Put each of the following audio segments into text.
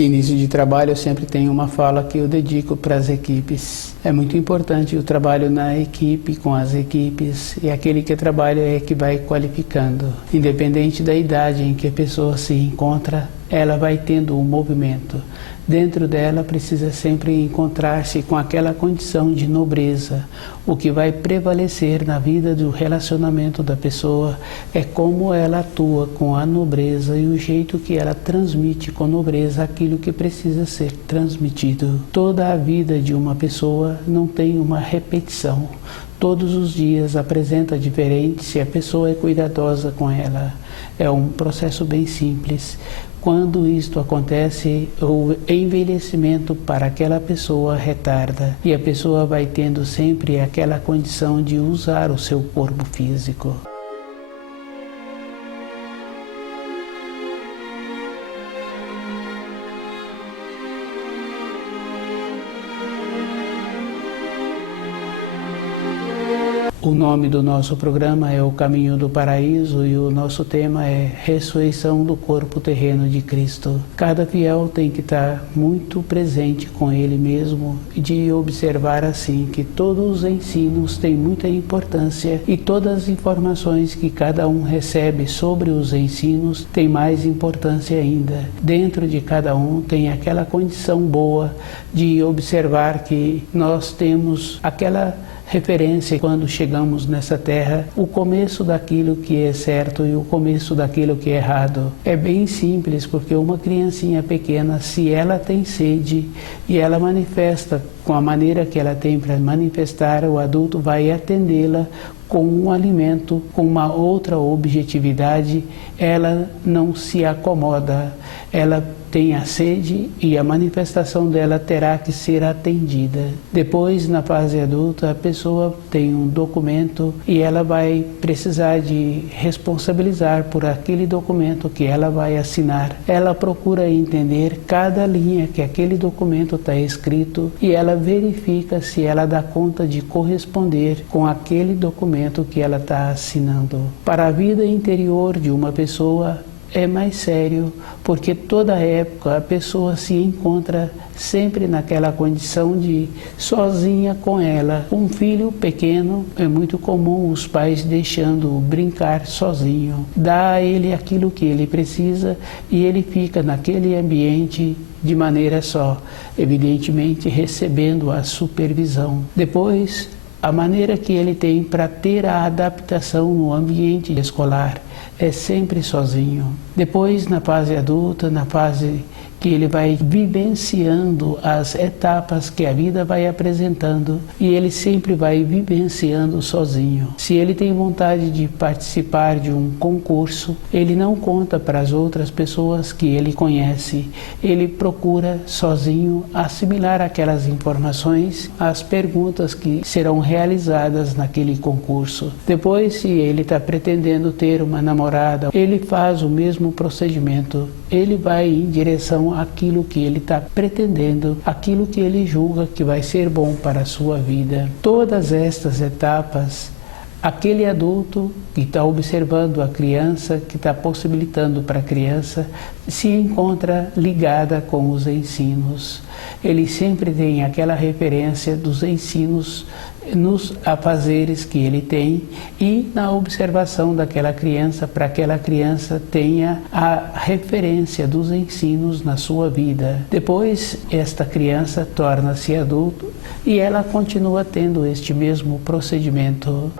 Nesse início de trabalho eu sempre tenho uma fala que eu dedico para as equipes. É muito importante o trabalho na equipe, com as equipes, e aquele que trabalha é que vai qualificando. Independente da idade em que a pessoa se encontra, ela vai tendo um movimento. Dentro dela precisa sempre encontrar-se com aquela condição de nobreza. O que vai prevalecer na vida do relacionamento da pessoa é como ela atua com a nobreza e o jeito que ela transmite com nobreza aquilo que precisa ser transmitido. Toda a vida de uma pessoa não tem uma repetição. Todos os dias apresenta diferente se a pessoa é cuidadosa com ela. É um processo bem simples. Quando isto acontece, o envelhecimento para aquela pessoa retarda e a pessoa vai tendo sempre aquela condição de usar o seu corpo físico. O nome do nosso programa é O Caminho do Paraíso e o nosso tema é Ressurreição do Corpo Terreno de Cristo. Cada fiel tem que estar muito presente com ele mesmo e de observar assim que todos os ensinos têm muita importância e todas as informações que cada um recebe sobre os ensinos têm mais importância ainda. Dentro de cada um tem aquela condição boa de observar que nós temos aquela referência quando chegamos nessa terra, o começo daquilo que é certo e o começo daquilo que é errado. É bem simples, porque uma criancinha pequena, se ela tem sede e ela manifesta com a maneira que ela tem para manifestar, o adulto vai atendê-la com um alimento, com uma outra objetividade. Ela não se acomoda, ela tem a sede e a manifestação dela terá que ser atendida. Depois, na fase adulta, a pessoa tem um documento e ela vai precisar de responsabilizar por aquele documento que ela vai assinar. Ela procura entender cada linha que aquele documento está escrito e ela verifica se ela dá conta de corresponder com aquele documento que ela está assinando. Para a vida interior de uma pessoa, é mais sério, porque toda época a pessoa se encontra sempre naquela condição de sozinha com ela. Um filho pequeno, é muito comum os pais deixando-o brincar sozinho. Dá a ele aquilo que ele precisa e ele fica naquele ambiente de maneira só, evidentemente recebendo a supervisão. Depois, a maneira que ele tem para ter a adaptação no ambiente escolar é sempre sozinho. Depois, na fase adulta, na fase que ele vai vivenciando as etapas que a vida vai apresentando e ele sempre vai vivenciando sozinho. Se ele tem vontade de participar de um concurso, ele não conta para as outras pessoas que ele conhece. Ele procura sozinho assimilar aquelas informações às perguntas que serão realizadas naquele concurso. Depois, se ele está pretendendo ter uma namorada, ele faz o mesmo procedimento. Ele vai em direção àquilo que ele está pretendendo, aquilo que ele julga que vai ser bom para a sua vida. Todas estas etapas, aquele adulto que está observando a criança, que está possibilitando para a criança, se encontra ligada com os ensinos. Ele sempre tem aquela referência dos ensinos nos afazeres que ele tem e na observação daquela criança, para que aquela criança tenha a referência dos ensinos na sua vida. Depois, esta criança torna-se adulto e ela continua tendo este mesmo procedimento.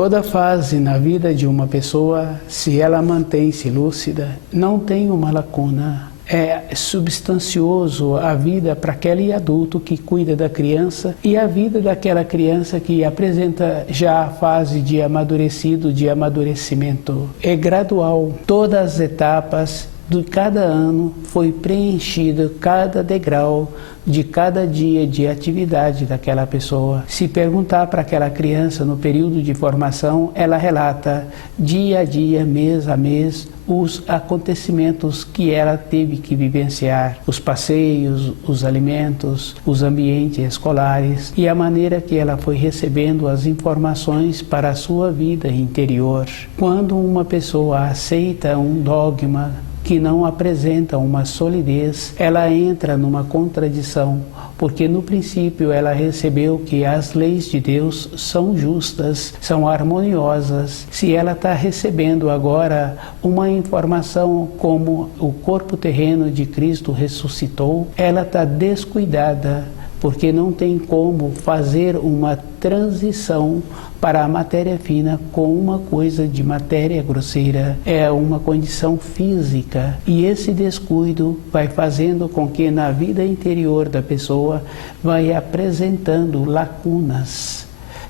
Toda fase na vida de uma pessoa, se ela mantém-se lúcida, não tem uma lacuna. É substancioso a vida para aquele adulto que cuida da criança e a vida daquela criança que apresenta já a fase de amadurecido, de amadurecimento. É gradual. Todas as etapas de cada ano foi preenchido cada degrau de cada dia de atividade daquela pessoa. Se perguntar para aquela criança no período de formação, ela relata dia a dia, mês a mês, os acontecimentos que ela teve que vivenciar, os passeios, os alimentos, os ambientes escolares e a maneira que ela foi recebendo as informações para a sua vida interior. Quando uma pessoa aceita um dogma que não apresenta uma solidez, ela entra numa contradição, porque no princípio ela recebeu que as leis de Deus são justas, são harmoniosas. Se ela está recebendo agora uma informação como o corpo terreno de Cristo ressuscitou, ela está descuidada, porque não tem como fazer uma transição para a matéria fina com uma coisa de matéria grosseira. É uma condição física e esse descuido vai fazendo com que na vida interior da pessoa vai apresentando lacunas.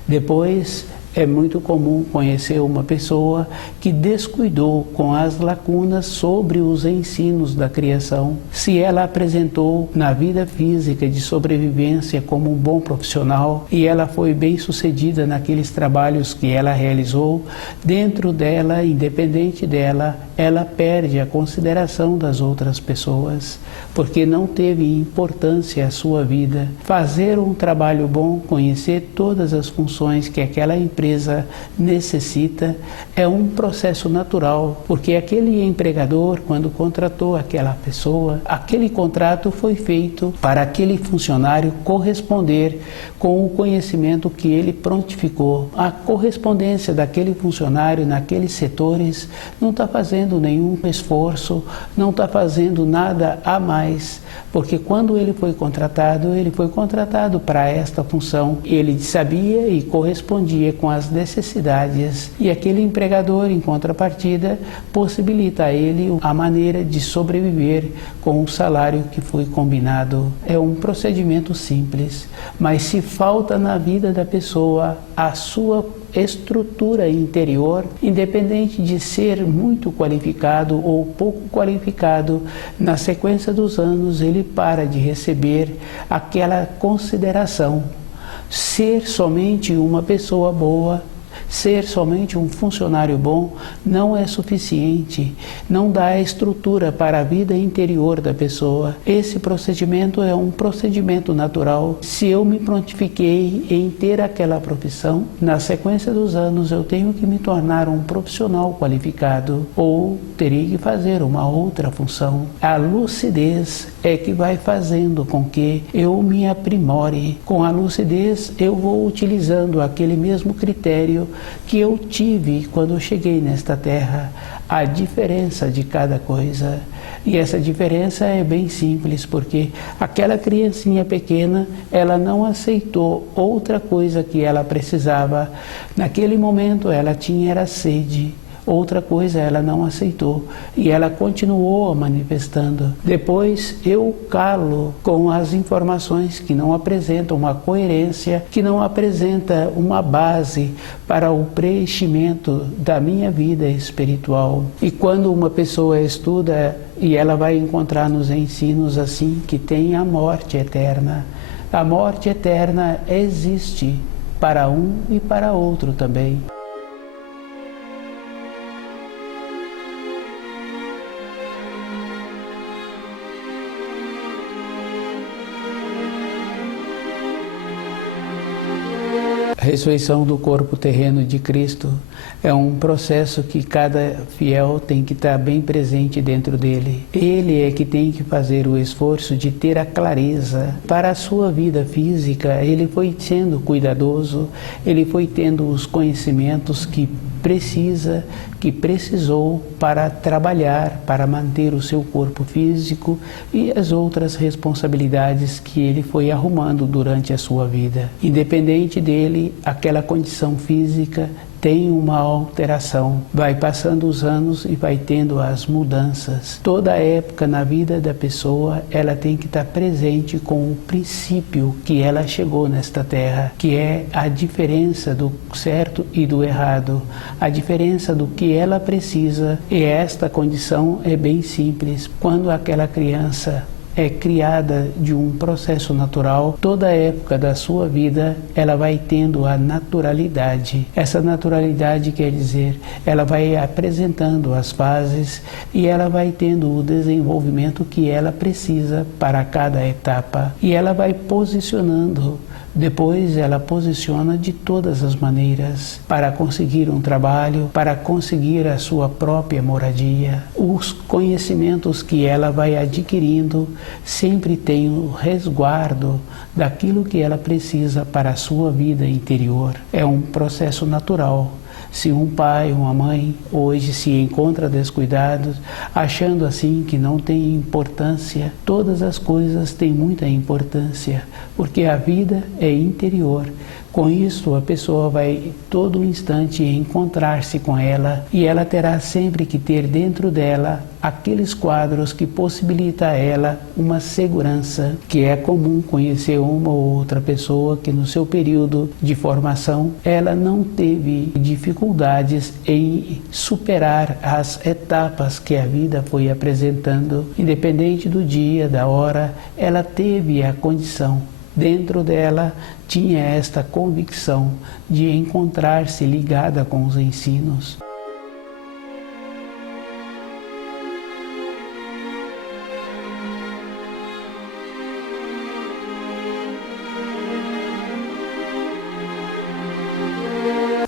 Depois é muito comum conhecer uma pessoa que descuidou com as lacunas sobre os ensinos da criação. Se ela apresentou na vida física de sobrevivência como um bom profissional e ela foi bem sucedida naqueles trabalhos que ela realizou, dentro dela, independente dela, ela perde a consideração das outras pessoas, porque não teve importância a sua vida. Fazer um trabalho bom, conhecer todas as funções que aquela empresa necessita, é um processo natural, porque aquele empregador, quando contratou aquela pessoa, aquele contrato foi feito para aquele funcionário corresponder com o conhecimento que ele prontificou. A correspondência daquele funcionário naqueles setores não está fazendo nenhum esforço, não está fazendo nada a mais, porque quando ele foi contratado para esta função. Ele sabia e correspondia com as necessidades e aquele empregador, em contrapartida, possibilita a ele a maneira de sobreviver com o salário que foi combinado. É um procedimento simples, mas se falta na vida da pessoa a sua estrutura interior, independente de ser muito qualificado ou pouco qualificado, na sequência dos anos ele para de receber aquela consideração. Ser somente uma pessoa boa, ser somente um funcionário bom não é suficiente, não dá estrutura para a vida interior da pessoa. Esse procedimento é um procedimento natural. Se eu me prontifiquei em ter aquela profissão, na sequência dos anos eu tenho que me tornar um profissional qualificado ou teria que fazer uma outra função. A lucidez é que vai fazendo com que eu me aprimore. Com a lucidez eu vou utilizando aquele mesmo critério que eu tive quando eu cheguei nesta terra, a diferença de cada coisa. E essa diferença é bem simples, porque aquela criancinha pequena, ela não aceitou outra coisa que ela precisava. Naquele momento ela tinha era sede. Outra coisa ela não aceitou e ela continuou manifestando. Depois eu calo com as informações que não apresentam uma coerência, que não apresenta uma base para o preenchimento da minha vida espiritual. E quando uma pessoa estuda e ela vai encontrar nos ensinos assim que tem a morte eterna. A morte eterna existe para um e para outro também. A ressurreição do corpo terreno de Cristo é um processo que cada fiel tem que estar bem presente dentro dele. Ele é que tem que fazer o esforço de ter a clareza. Para a sua vida física, ele foi sendo cuidadoso, ele foi tendo os conhecimentos que precisou para trabalhar, para manter o seu corpo físico e as outras responsabilidades que ele foi arrumando durante a sua vida. Independente dele, aquela condição física tem uma alteração. Vai passando os anos e vai tendo as mudanças. Toda época na vida da pessoa, ela tem que estar presente com o princípio que ela chegou nesta terra, que é a diferença do certo e do errado, a diferença do que ela precisa. E esta condição é bem simples. Quando aquela criança é criada de um processo natural, toda a época da sua vida ela vai tendo a naturalidade. Essa naturalidade quer dizer, ela vai apresentando as fases e ela vai tendo o desenvolvimento que ela precisa para cada etapa. E ela vai posicionando. Depois ela posiciona de todas as maneiras para conseguir um trabalho, para conseguir a sua própria moradia. Os conhecimentos que ela vai adquirindo sempre tem o resguardo daquilo que ela precisa para a sua vida interior. É um processo natural. Se um pai, uma mãe, hoje se encontra descuidados, achando assim que não tem importância, todas as coisas têm muita importância, porque a vida é interior. Com isso, a pessoa vai todo instante encontrar-se com ela e ela terá sempre que ter dentro dela aqueles quadros que possibilitam a ela uma segurança, que é comum conhecer uma ou outra pessoa que no seu período de formação ela não teve dificuldades em superar as etapas que a vida foi apresentando, independente do dia, da hora, ela teve a condição. Dentro dela tinha esta convicção de encontrar-se ligada com os ensinos.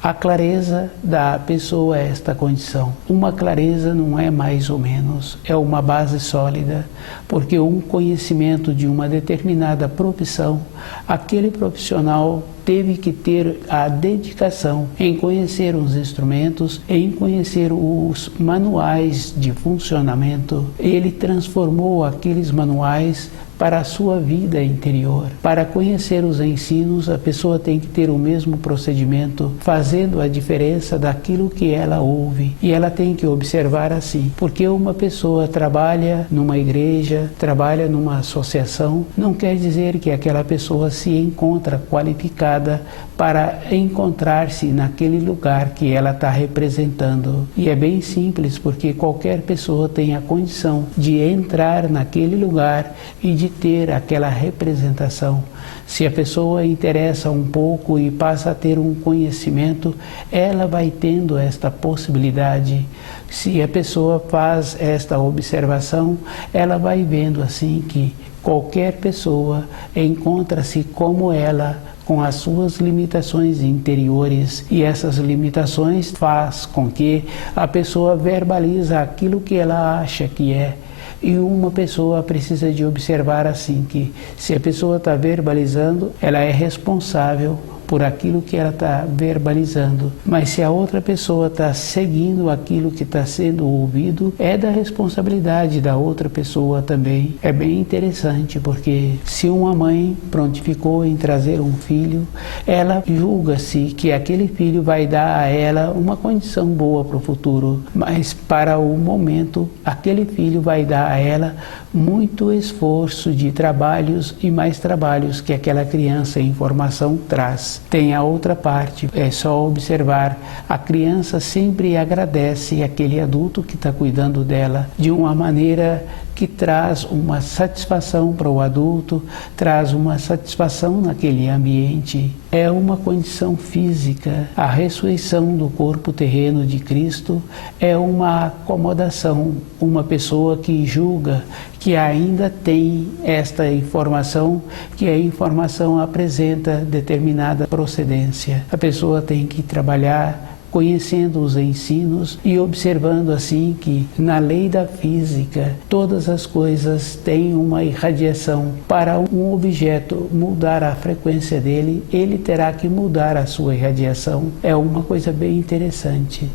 A clareza da pessoa é esta condição. Uma clareza não é mais ou menos, é uma base sólida, porque um conhecimento de uma determinada profissão, aquele profissional teve que ter a dedicação em conhecer os instrumentos, em conhecer os manuais de funcionamento. Ele transformou aqueles manuais para a sua vida interior. Para conhecer os ensinos, a pessoa tem que ter o mesmo procedimento, fazendo a diferença daquilo que ela ouve. E ela tem que observar assim, porque uma pessoa trabalha numa igreja, trabalha numa associação, não quer dizer que aquela pessoa se encontra qualificada para encontrar-se naquele lugar que ela está representando. E é bem simples, porque qualquer pessoa tem a condição de entrar naquele lugar e de ter aquela representação. Se a pessoa interessa um pouco e passa a ter um conhecimento, ela vai tendo esta possibilidade. Se a pessoa faz esta observação, ela vai vendo assim que qualquer pessoa encontra-se como ela, com as suas limitações interiores, e essas limitações faz com que a pessoa verbaliza aquilo que ela acha que é. E uma pessoa precisa de observar assim que se a pessoa está verbalizando, ela é responsável por aquilo que ela está verbalizando. Mas se a outra pessoa está seguindo aquilo que está sendo ouvido, é da responsabilidade da outra pessoa também. É bem interessante, porque se uma mãe prontificou em trazer um filho, ela julga-se que aquele filho vai dar a ela uma condição boa para o futuro, mas para o momento, aquele filho vai dar a ela muito esforço de trabalhos e mais trabalhos que aquela criança em formação traz. Tem a outra parte, é só observar, a criança sempre agradece aquele adulto que está cuidando dela de uma maneira que traz uma satisfação para o adulto, traz uma satisfação naquele ambiente. É uma condição física. A ressurreição do corpo terreno de Cristo é uma acomodação. Uma pessoa que julga que ainda tem esta informação, que a informação apresenta determinada procedência. A pessoa tem que trabalhar conhecendo os ensinos e observando assim que na lei da física todas as coisas têm uma irradiação. Para um objeto mudar a frequência dele, ele terá que mudar a sua irradiação. É uma coisa bem interessante.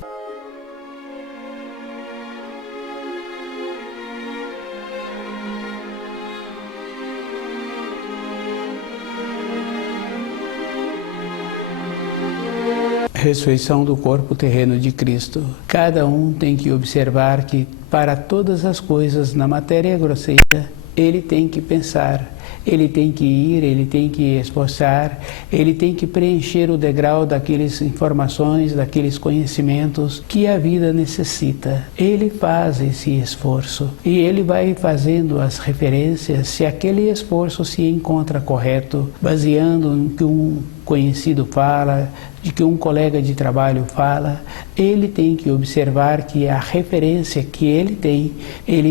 Ressurreição do corpo terreno de Cristo. Cada um tem que observar que para todas as coisas na matéria grosseira, ele tem que pensar, ele tem que ir, ele tem que esforçar, ele tem que preencher o degrau daquelas informações, daqueles conhecimentos que a vida necessita. Ele faz esse esforço e ele vai fazendo as referências se aquele esforço se encontra correto, baseando no que um conhecido fala, de que um colega de trabalho fala. Ele tem que observar que a referência que ele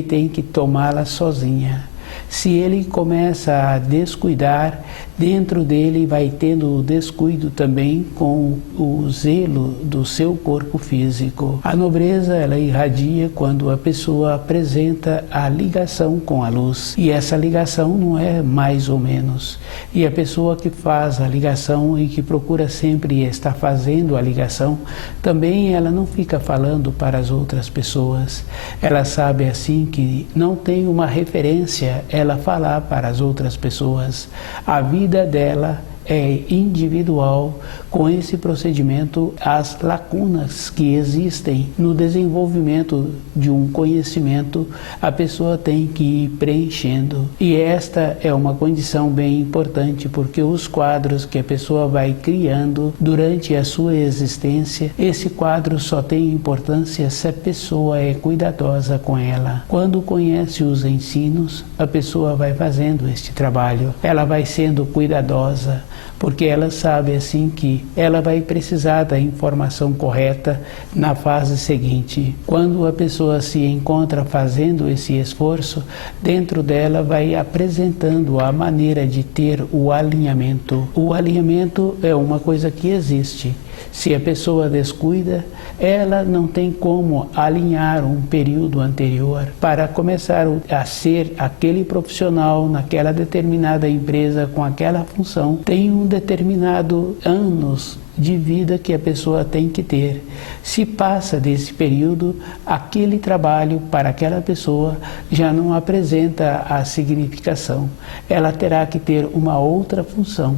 tem que tomá-la sozinha. Se ele começa a descuidar, dentro dele vai tendo o descuido também com o zelo do seu corpo físico. A nobreza, ela irradia quando a pessoa apresenta a ligação com a luz. E essa ligação não é mais ou menos. E a pessoa que faz a ligação e que procura sempre estar fazendo a ligação, também ela não fica falando para as outras pessoas. Ela sabe assim que não tem uma referência ela falar para as outras pessoas. A vida dela é individual. Com esse procedimento, as lacunas que existem no desenvolvimento de um conhecimento, a pessoa tem que ir preenchendo. E esta é uma condição bem importante, porque os quadros que a pessoa vai criando durante a sua existência, esse quadro só tem importância se a pessoa é cuidadosa com ela. Quando conhece os ensinos, a pessoa vai fazendo este trabalho. Ela vai sendo cuidadosa, porque ela sabe assim que ela vai precisar da informação correta na fase seguinte. Quando a pessoa se encontra fazendo esse esforço, dentro dela vai apresentando a maneira de ter o alinhamento. O alinhamento é uma coisa que existe. Se a pessoa descuida, ela não tem como alinhar um período anterior para começar a ser aquele profissional naquela determinada empresa com aquela função. Tem um determinado anos de vida que a pessoa tem que ter. Se passa desse período, aquele trabalho para aquela pessoa já não apresenta a significação. Ela terá que ter uma outra função.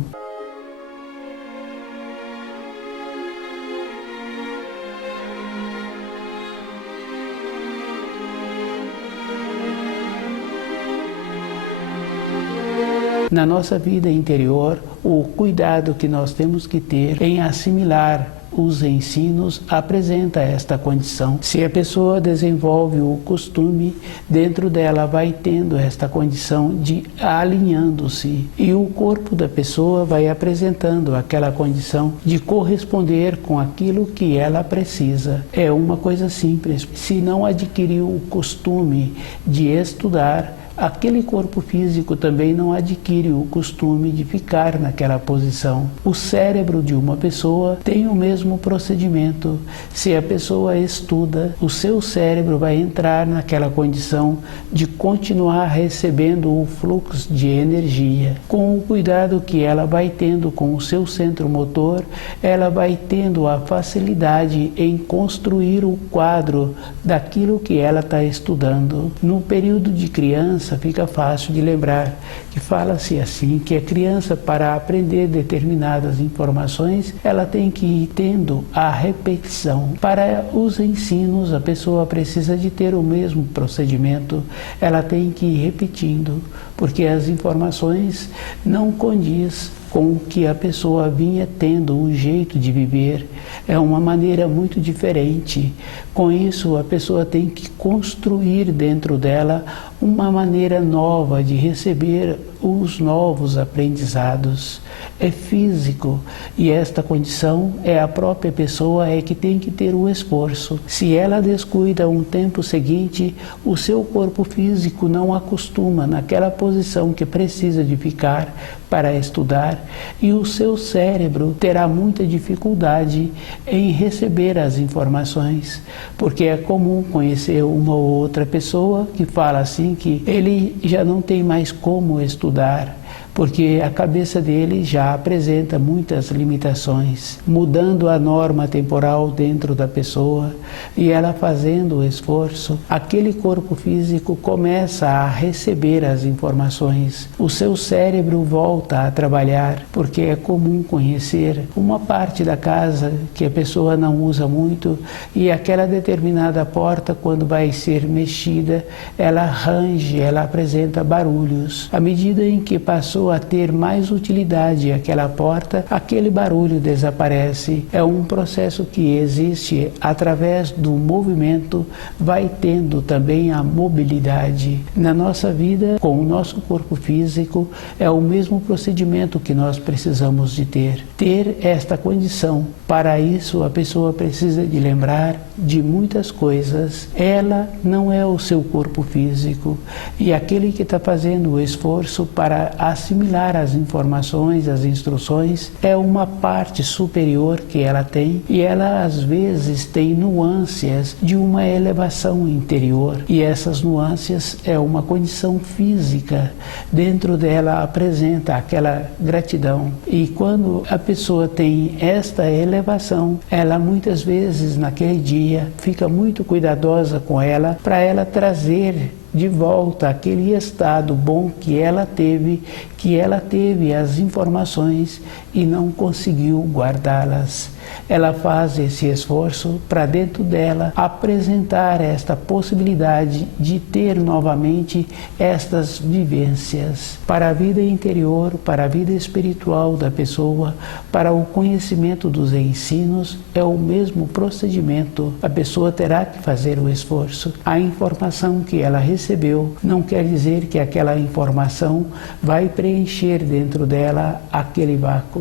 Na nossa vida interior, o cuidado que nós temos que ter em assimilar os ensinos apresenta esta condição. Se a pessoa desenvolve o costume, dentro dela vai tendo esta condição de alinhando-se. E o corpo da pessoa vai apresentando aquela condição de corresponder com aquilo que ela precisa. É uma coisa simples. Se não adquiriu o costume de estudar, aquele corpo físico também não adquire o costume de ficar naquela posição. O cérebro de uma pessoa tem o mesmo procedimento. Se a pessoa estuda, o seu cérebro vai entrar naquela condição de continuar recebendo o fluxo de energia. Com o cuidado que ela vai tendo com o seu centro motor, ela vai tendo a facilidade em construir o quadro daquilo que ela está estudando. No período de criança, fica fácil de lembrar que fala-se assim, que a criança, para aprender determinadas informações, ela tem que ir tendo a repetição. Para os ensinos, a pessoa precisa de ter o mesmo procedimento, ela tem que ir repetindo, porque as informações não condiz com o que a pessoa vinha tendo um jeito de viver, é uma maneira muito diferente. Com isso, a pessoa tem que construir dentro dela uma maneira nova de receber os novos aprendizados. É físico, e esta condição é a própria pessoa que tem que ter o esforço. Se ela descuida um tempo seguinte, o seu corpo físico não acostuma naquela posição que precisa de ficar para estudar, e o seu cérebro terá muita dificuldade em receber as informações, porque é comum conhecer uma ou outra pessoa que fala assim que ele já não tem mais como estudar, porque a cabeça dele já apresenta muitas limitações, mudando a norma temporal dentro da pessoa, e ela fazendo o esforço, aquele corpo físico começa a receber as informações. O seu cérebro volta a trabalhar, porque é comum conhecer uma parte da casa que a pessoa não usa muito, e aquela determinada porta, quando vai ser mexida, ela range, ela apresenta barulhos. À medida em que passou a ter mais utilidade aquela porta, aquele barulho desaparece. É um processo que existe através do movimento, vai tendo também a mobilidade. Na nossa vida, com o nosso corpo físico, é o mesmo procedimento que nós precisamos de ter. Ter esta condição. Para isso, a pessoa precisa de lembrar de muitas coisas. Ela não é o seu corpo físico, e aquele que está fazendo o esforço para assimilar as informações, as instruções, é uma parte superior que ela tem, e ela às vezes tem nuances de uma elevação interior, e essas nuances é uma condição física. Dentro dela apresenta aquela gratidão, e quando a pessoa tem esta elevação, ela muitas vezes naquele dia fica muito cuidadosa com ela, para ela trazer de volta aquele estado bom que ela teve as informações e não conseguiu guardá-las. Ela faz esse esforço para dentro dela apresentar esta possibilidade de ter novamente estas vivências. Para a vida interior, para a vida espiritual da pessoa, para o conhecimento dos ensinos, é o mesmo procedimento. A pessoa terá que fazer o esforço. A informação que ela recebeu não quer dizer que aquela informação vai preencher dentro dela aquele vácuo.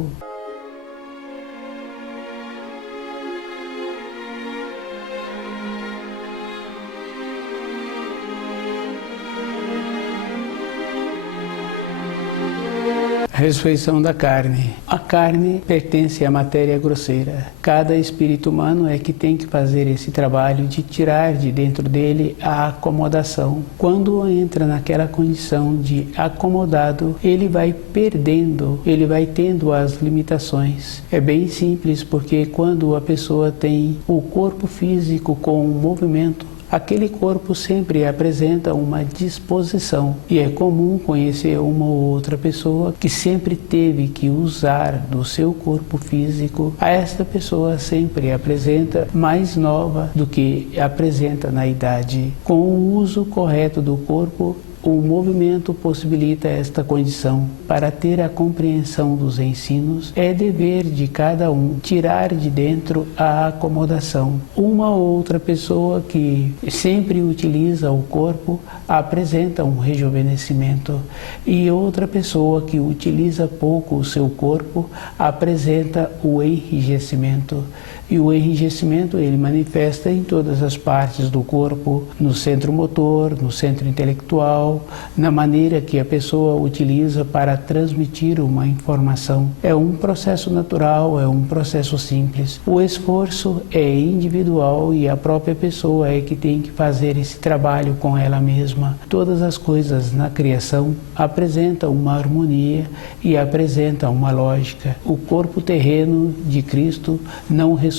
Ressurreição da carne. A carne pertence à matéria grosseira. Cada espírito humano é que tem que fazer esse trabalho de tirar de dentro dele a acomodação. Quando entra naquela condição de acomodado, ele vai perdendo, ele vai tendo as limitações. É bem simples, porque quando a pessoa tem o corpo físico com o movimento, aquele corpo sempre apresenta uma disposição, e é comum conhecer uma ou outra pessoa que sempre teve que usar do seu corpo físico. A esta pessoa sempre apresenta mais nova do que apresenta na idade. Com o uso correto do corpo, o movimento possibilita esta condição. Para ter a compreensão dos ensinos, é dever de cada um tirar de dentro a acomodação. Uma ou outra pessoa que sempre utiliza o corpo apresenta um rejuvenescimento, e outra pessoa que utiliza pouco o seu corpo apresenta o enrijecimento. E o enrijecimento ele manifesta em todas as partes do corpo, no centro motor, no centro intelectual, na maneira que a pessoa utiliza para transmitir uma informação. É um processo natural, é um processo simples. O esforço é individual, e a própria pessoa é que tem que fazer esse trabalho com ela mesma. Todas as coisas na criação apresentam uma harmonia e apresentam uma lógica. O corpo terreno de Cristo não ressuscitou,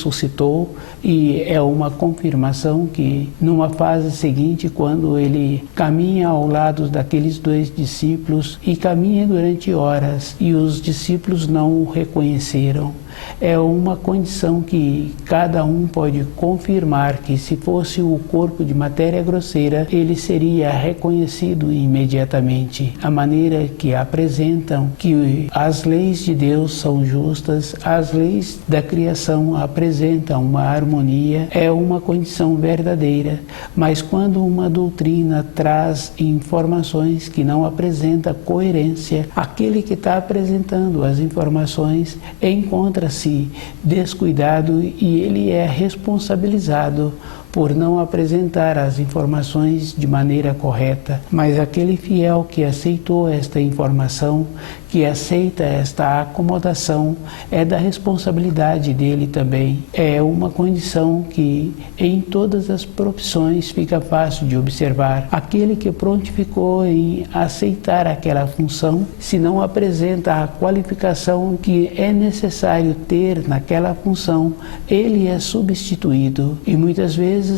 e é uma confirmação que numa fase seguinte, quando ele caminha ao lado daqueles dois discípulos, e caminha durante horas, e os discípulos não o reconheceram. É uma condição que cada um pode confirmar, que se fosse o corpo de matéria grosseira, ele seria reconhecido imediatamente. A maneira que apresentam que as leis de Deus são justas, as leis da criação apresentam uma harmonia, é uma condição verdadeira. Mas quando uma doutrina traz informações que não apresenta coerência, aquele que está apresentando as informações encontra-se descuidado, e ele é responsabilizado por não apresentar as informações de maneira correta, mas aquele fiel que aceitou esta informação, que aceita esta acomodação, é da responsabilidade dele também. É uma condição que em todas as profissões fica fácil de observar. Aquele que prontificou em aceitar aquela função, se não apresenta a qualificação que é necessário ter naquela função, ele é substituído. E muitas vezes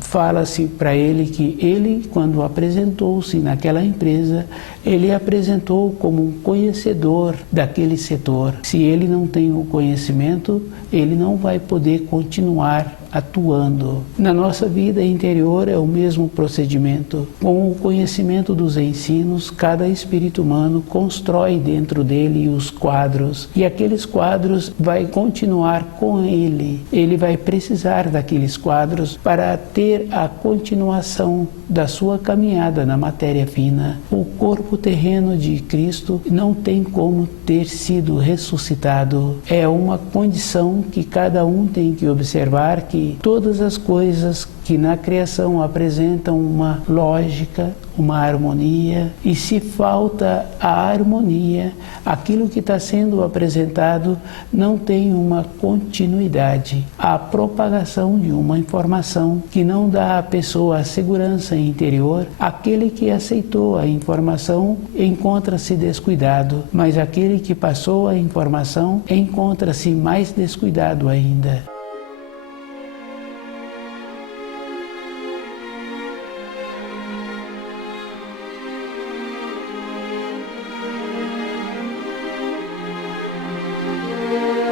fala-se para ele que ele, quando apresentou-se naquela empresa, ele apresentou como um conhecedor daquele setor. Se ele não tem o conhecimento, ele não vai poder continuar atuando. Na nossa vida interior é o mesmo procedimento. Com o conhecimento dos ensinos, cada espírito humano constrói dentro dele os quadros, e aqueles quadros vai continuar com ele. Ele vai precisar daqueles quadros para ter a continuação da sua caminhada na matéria fina. O corpo terreno de Cristo não tem como ter sido ressuscitado. É uma condição que cada um tem que observar, que todas as coisas que na criação apresentam uma lógica, uma harmonia, e se falta a harmonia, aquilo que está sendo apresentado não tem uma continuidade. A propagação de uma informação que não dá à pessoa a segurança interior, aquele que aceitou a informação encontra-se descuidado, mas aquele que passou a informação encontra-se mais descuidado ainda.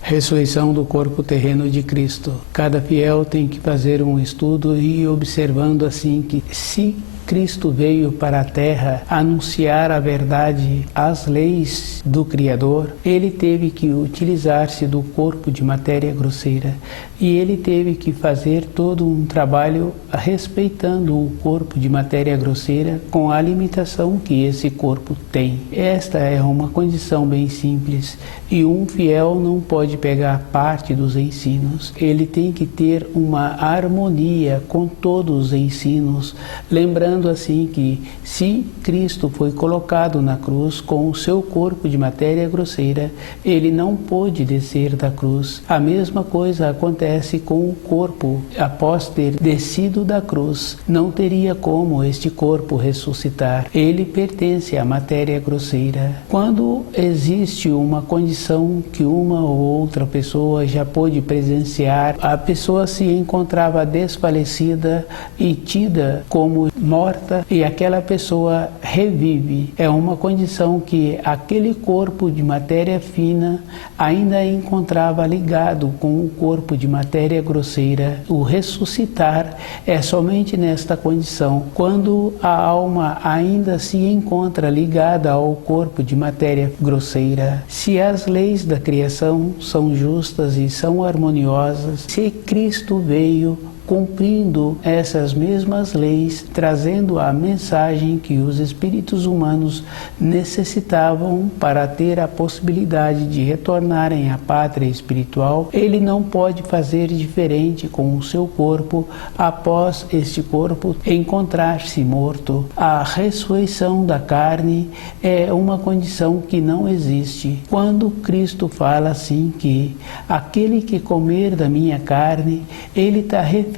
Ressurreição do corpo terreno de Cristo. Cada fiel tem que fazer um estudo e ir observando assim que se Cristo veio para a Terra anunciar a verdade, as leis do Criador, ele teve que utilizar-se do corpo de matéria grosseira e ele teve que fazer todo um trabalho respeitando o corpo de matéria grosseira com a limitação que esse corpo tem. Esta é uma condição bem simples e um fiel não pode pegar parte dos ensinos. Ele tem que ter uma harmonia com todos os ensinos, lembrando assim que se Cristo foi colocado na cruz com o seu corpo de matéria grosseira, ele não pôde descer da cruz. A mesma coisa acontece com o corpo após ter descido da cruz. Não teria como este corpo ressuscitar. Ele pertence à matéria grosseira. Quando existe uma condição que uma ou outra pessoa já pôde presenciar, a pessoa se encontrava desfalecida e tida como morta e aquela pessoa revive. É uma condição que aquele corpo de matéria fina ainda encontrava ligado com o corpo de matéria grosseira. O ressuscitar é somente nesta condição, quando a alma ainda se encontra ligada ao corpo de matéria grosseira. Se as leis da criação são justas e são harmoniosas, se Cristo veio cumprindo essas mesmas leis, trazendo a mensagem que os espíritos humanos necessitavam para ter a possibilidade de retornarem à pátria espiritual, ele não pode fazer diferente com o seu corpo após este corpo encontrar-se morto. A ressurreição da carne é uma condição que não existe. Quando Cristo fala assim que aquele que comer da minha carne, ele está referindo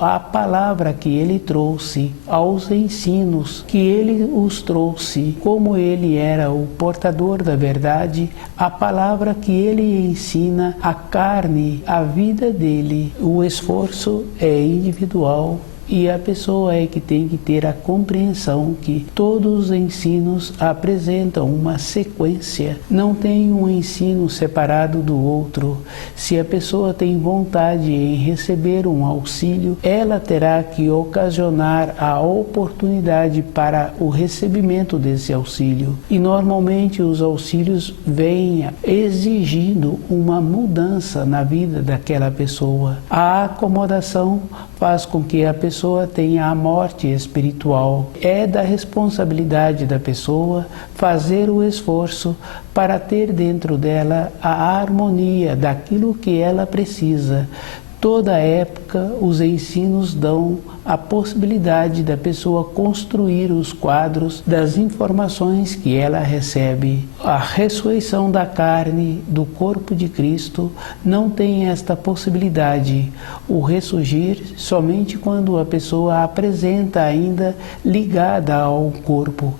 à palavra que ele trouxe, aos ensinos que ele os trouxe, como ele era o portador da verdade, a palavra que ele ensina, a carne, a vida dele. O esforço é individual. E a pessoa é que tem que ter a compreensão que todos os ensinos apresentam uma sequência, não tem um ensino separado do outro. Se a pessoa tem vontade em receber um auxílio, ela terá que ocasionar a oportunidade para o recebimento desse auxílio. E normalmente os auxílios vêm exigindo uma mudança na vida daquela pessoa. A acomodação faz com que a pessoa tenha a morte espiritual. É da responsabilidade da pessoa fazer o esforço para ter dentro dela a harmonia daquilo que ela precisa. toda época, os ensinos dão a possibilidade da pessoa construir os quadros das informações que ela recebe. A ressurreição da carne, do corpo de Cristo, não tem esta possibilidade. O ressurgir somente quando a pessoa apresenta ainda ligada ao corpo.